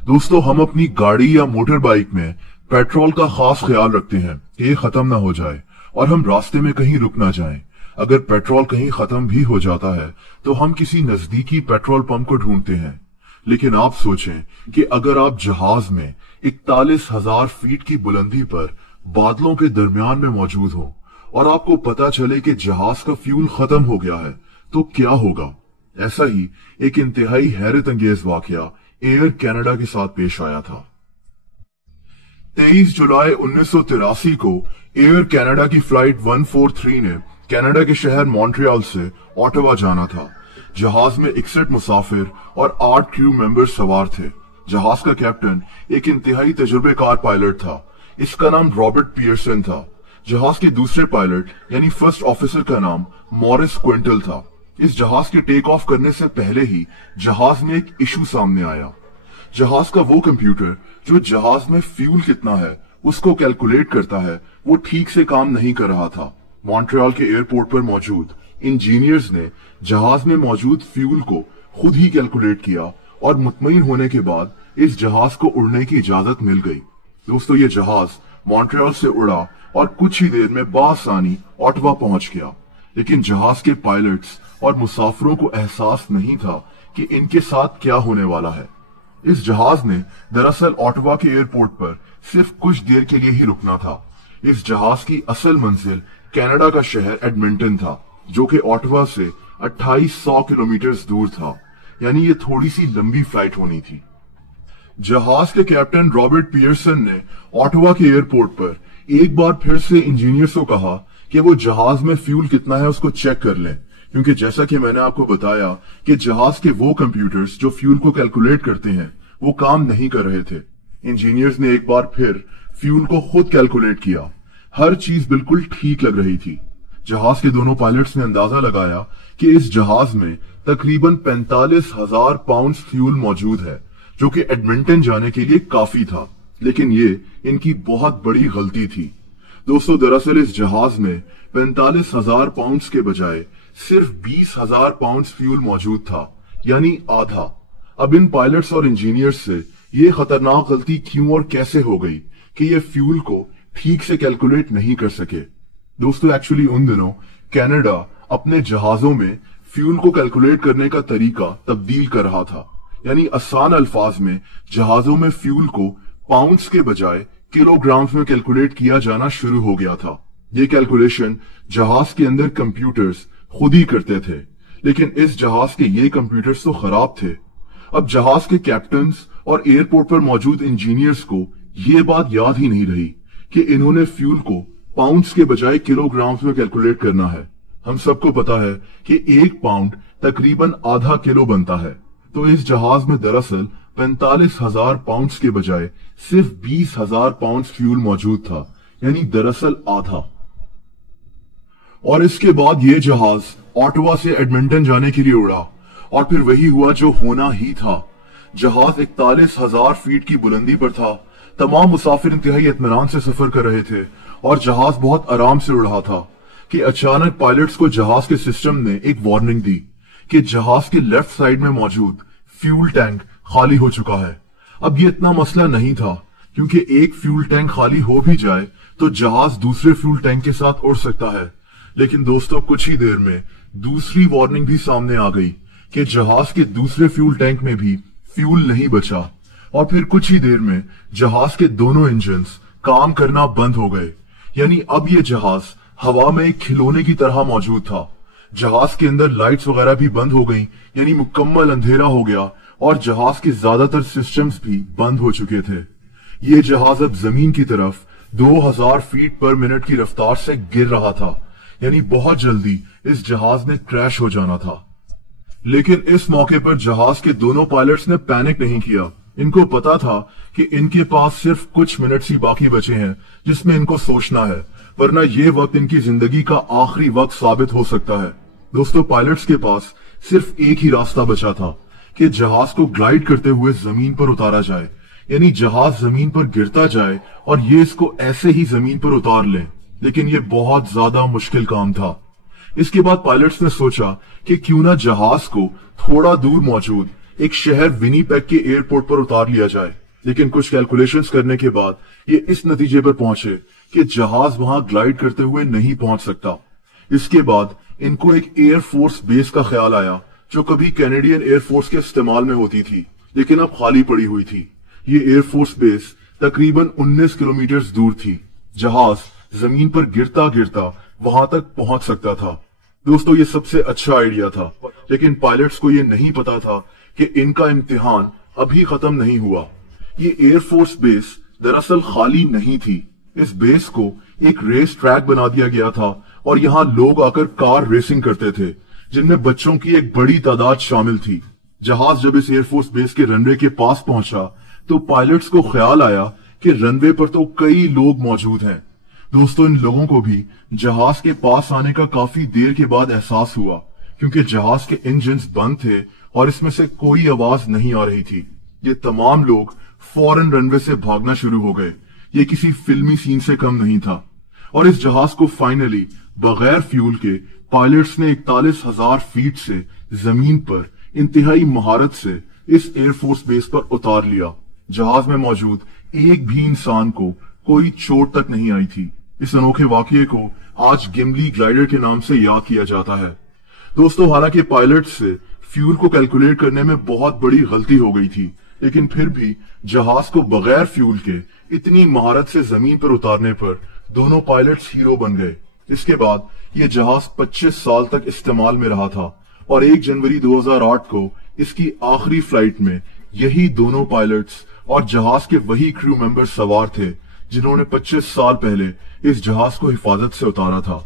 दोस्तों, हम अपनी गाड़ी या मोटर बाइक में पेट्रोल का खास ख्याल रखते हैं कि ये खत्म ना हो जाए और हम रास्ते में कहीं रुक ना जाएं। अगर पेट्रोल कहीं खत्म भी हो जाता है तो हम किसी नजदीकी पेट्रोल पंप को ढूंढते हैं। लेकिन आप सोचें कि अगर आप जहाज में 41,000 फीट की बुलंदी पर बादलों के दरमियान में मौजूद हो और आपको पता चले कि जहाज का फ्यूल खत्म हो गया है, तो क्या होगा? ऐसा ही एक इंतहाई हैरत अंगेज वाकया एयर कनाडा के साथ पेश आया था। 23 जुलाई 1983 को एयर कनाडा की फ्लाइट 143 ने कनाडा के शहर मॉन्ट्रियल से ओटावा जाना था। जहाज में 61 मुसाफिर और 8 क्रू मेंबर्स सवार थे। जहाज का कैप्टन एक इंतहाई तजुर्बेकार पायलट था। इसका नाम रॉबर्ट पियर्सन था। जहाज के दूसरे पायलट यानी फर्स्ट ऑफिसर का नाम मॉरिस क्विंटल था। इस जहाज के टेक ऑफ करने से पहले ही जहाज में एक इशू सामने आया। जहाज का वो कंप्यूटर जो जहाज में फ्यूल कितना है उसको कैलकुलेट करता है, वो ठीक से काम नहीं कर रहा था। मॉन्ट्रियल के एयरपोर्ट पर मौजूद इंजीनियर्स ने जहाज में मौजूद फ्यूल को खुद ही कैलकुलेट किया और मुतमईन होने के बाद इस जहाज को उड़ने की इजाजत मिल गई। दोस्तों, ये जहाज मॉन्ट्रियल से उड़ा और कुछ ही देर में बासानी ओटावा पहुंच गया। लेकिन जहाज के पायलट्स और मुसाफिरों को एहसास नहीं था कि इनके साथ क्या होने वाला है। इस जहाज ने दरअसल ओटावा के एयरपोर्ट पर सिर्फ कुछ देर के लिए ही रुकना था। इस जहाज की असल मंजिल कनाडा का शहर एडमिंटन था, जो कि ओटावा से 2800 किलोमीटर दूर था। यानी ये थोड़ी सी लंबी फ्लाइट होनी थी। जहाज के कैप्टन रॉबर्ट पियर्सन ने ओटावा के एयरपोर्ट पर एक बार फिर से इंजीनियर्स को कहा कि वो जहाज में फ्यूल कितना है उसको चेक कर लें, क्योंकि जैसा कि मैंने आपको बताया कि जहाज के वो कंप्यूटर्स जो फ्यूल को कैलकुलेट करते हैं वो काम नहीं कर रहे थे। इंजीनियर्स ने एक बार फिर फ्यूल को खुद कैलकुलेट किया। हर चीज बिल्कुल ठीक लग रही थी। जहाज के दोनों पायलट्स ने अंदाजा लगाया कि इस जहाज में तकरीबन 45,000 पाउंड फ्यूल मौजूद है, जो कि एडमिंटन जाने के लिए काफी था। लेकिन ये इनकी बहुत बड़ी गलती थी। दोस्तों, दरअसल इस जहाज में 45,000 पाउंड के बजाय सिर्फ 20,000 पाउंड फ्यूल मौजूद था, यानी आधा। अब इन पायलट्स और इंजीनियर्स से ये खतरनाक गलती क्यों और कैसे हो गई कि ये फ्यूल को ठीक से कैलकुलेट नहीं कर सके? दोस्तों, एक्चुअली उन दिनों कनाडा अपने जहाजों में फ्यूल को कैलकुलेट करने का तरीका तब्दील कर रहा था। यानी आसान अल्फाज में जहाजों में फ्यूल को पाउंड्स के बजाय किलोग्राम्स में कैलकुलेट किया जाना शुरू हो गया था। ये कैलकुलेशन जहाज के अंदर कंप्यूटर्स खुद ही करते थे, लेकिन इस जहाज के ये कंप्यूटर्स तो खराब थे। अब जहाज के कैप्टन्स और एयरपोर्ट पर मौजूद इंजीनियर्स को ये बात याद ही नहीं रही कि इन्होंने फ्यूल को पाउंड्स के बजाय किलोग्राम्स में कैलकुलेट करना है। हम सबको पता है कि 1 पाउंड तकरीबन आधा किलो बनता है। तो इस जहाज में दरअसल 45,000 पाउंड्स के बजाय सिर्फ 20,000 पाउंड फ्यूल मौजूद था, यानी दरअसल आधा। और इसके बाद ये जहाज ओटावा से एडमिंटन जाने के लिए उड़ा और फिर वही हुआ जो होना ही था। जहाज 41,000 फीट की बुलंदी पर था। तमाम मुसाफिर इंतहाई इत्मीनान से सफर कर रहे थे और जहाज बहुत आराम से उड़ रहा था कि अचानक पायलट्स को जहाज के सिस्टम ने एक वार्निंग दी कि जहाज के लेफ्ट साइड में मौजूद फ्यूल टैंक खाली हो चुका है। अब ये इतना मसला नहीं था, क्योंकि एक फ्यूल टैंक खाली हो भी जाए तो जहाज दूसरे फ्यूल टैंक के साथ उड़ सकता है। लेकिन दोस्तों, कुछ ही देर में दूसरी वार्निंग भी सामने आ गई कि जहाज के दूसरे फ्यूल टैंक में भी फ्यूल नहीं बचा और फिर कुछ ही देर में जहाज के दोनों इंजन्स काम करना बंद हो गए। यानी अब ये जहाज हवा में एक खिलौने की तरह मौजूद था। जहाज के अंदर लाइट्स वगैरह भी बंद हो गई, यानी मुकम्मल अंधेरा हो गया और जहाज के ज्यादातर सिस्टम्स भी बंद हो चुके थे। ये जहाज अब जमीन की तरफ 2000 फीट पर मिनट की रफ्तार से गिर रहा था, यानी बहुत जल्दी इस जहाज ने क्रैश हो जाना था। लेकिन इस मौके पर जहाज के दोनों पायलट्स ने पैनिक नहीं किया। इनको पता था कि इनके पास सिर्फ कुछ मिनट ही बाकी बचे हैं जिसमें इनको सोचना है, वरना ये वक्त इनकी जिंदगी का आखिरी वक्त साबित हो सकता है। दोस्तों, पायलट्स के पास सिर्फ एक ही रास्ता बचा था कि जहाज को ग्लाइड करते हुए जमीन पर उतारा जाए, यानी जहाज जमीन पर गिरता जाए और ये इसको ऐसे ही जमीन पर उतार ले। लेकिन ये बहुत ज्यादा मुश्किल काम था। इसके बाद पायलट्स ने सोचा कि क्यों ना जहाज को थोड़ा दूर मौजूद एक शहर विनीपेग के एयरपोर्ट पर उतार लिया जाए। लेकिन कुछ कैलकुलेशंस करने के बाद ये इस नतीजे पर पहुंचे कि जहाज वहां ग्लाइड करते हुए नहीं पहुंच सकता। इसके बाद इनको एक एयर फोर्स बेस का ख्याल आया जो कभी कैनेडियन एयरफोर्स के इस्तेमाल में होती थी लेकिन अब खाली पड़ी हुई थी। ये एयरफोर्स बेस तकरीबन 19 किलोमीटर दूर थी। जहाज जमीन पर गिरता गिरता वहां तक पहुंच सकता था। दोस्तों, ये सबसे अच्छा आइडिया था, लेकिन पायलट्स को ये नहीं पता था कि इनका इम्तिहान अभी खत्म नहीं हुआ। ये एयरफोर्स बेस दरअसल खाली नहीं थी। इस बेस को एक रेस ट्रैक बना दिया गया था और यहाँ लोग आकर कार रेसिंग करते थे, जिनमें बच्चों की एक बड़ी तादाद शामिल थी। जहाज जब इस एयरफोर्स बेस के रनवे के पास पहुंचा तो पायलट्स को ख्याल आया कि रनवे पर तो कई लोग मौजूद हैं। दोस्तों, इन लोगों को भी जहाज के पास आने का काफी देर के बाद एहसास हुआ, क्योंकि जहाज के इंजन्स बंद थे और इसमें से कोई आवाज नहीं आ रही थी। ये तमाम लोग फौरन रनवे से भागना शुरू हो गए। ये किसी फिल्मी सीन से कम नहीं था और इस जहाज को फाइनली बगैर फ्यूल के पायलट्स ने 41,000 फीट से जमीन पर इंतहाई महारत से इस एयरफोर्स बेस पर उतार लिया। जहाज में मौजूद एक भी इंसान को कोई चोट तक नहीं आई थी। इस अनोखे वाकये को आज गिमली ग्लाइडर के नाम से याद किया जाता है। दोस्तों, हालांकि पायलट्स से फ्यूल को कैलकुलेट करने में बहुत बड़ी गलती हो गई थी, लेकिन फिर भी जहाज को बगैर फ्यूल के इतनी महारत से जमीन पर उतारने पर दोनों पायलट्स हीरो बन गए। इसके बाद ये जहाज 25 साल तक इस्तेमाल में रहा था और 1 जनवरी 2008 को इसकी आखिरी फ्लाइट में यही दोनों पायलट्स और जहाज के वही क्रू मेंबर सवार थे जिन्होंने 25 साल पहले इस जहाज को हिफाजत से उतारा था।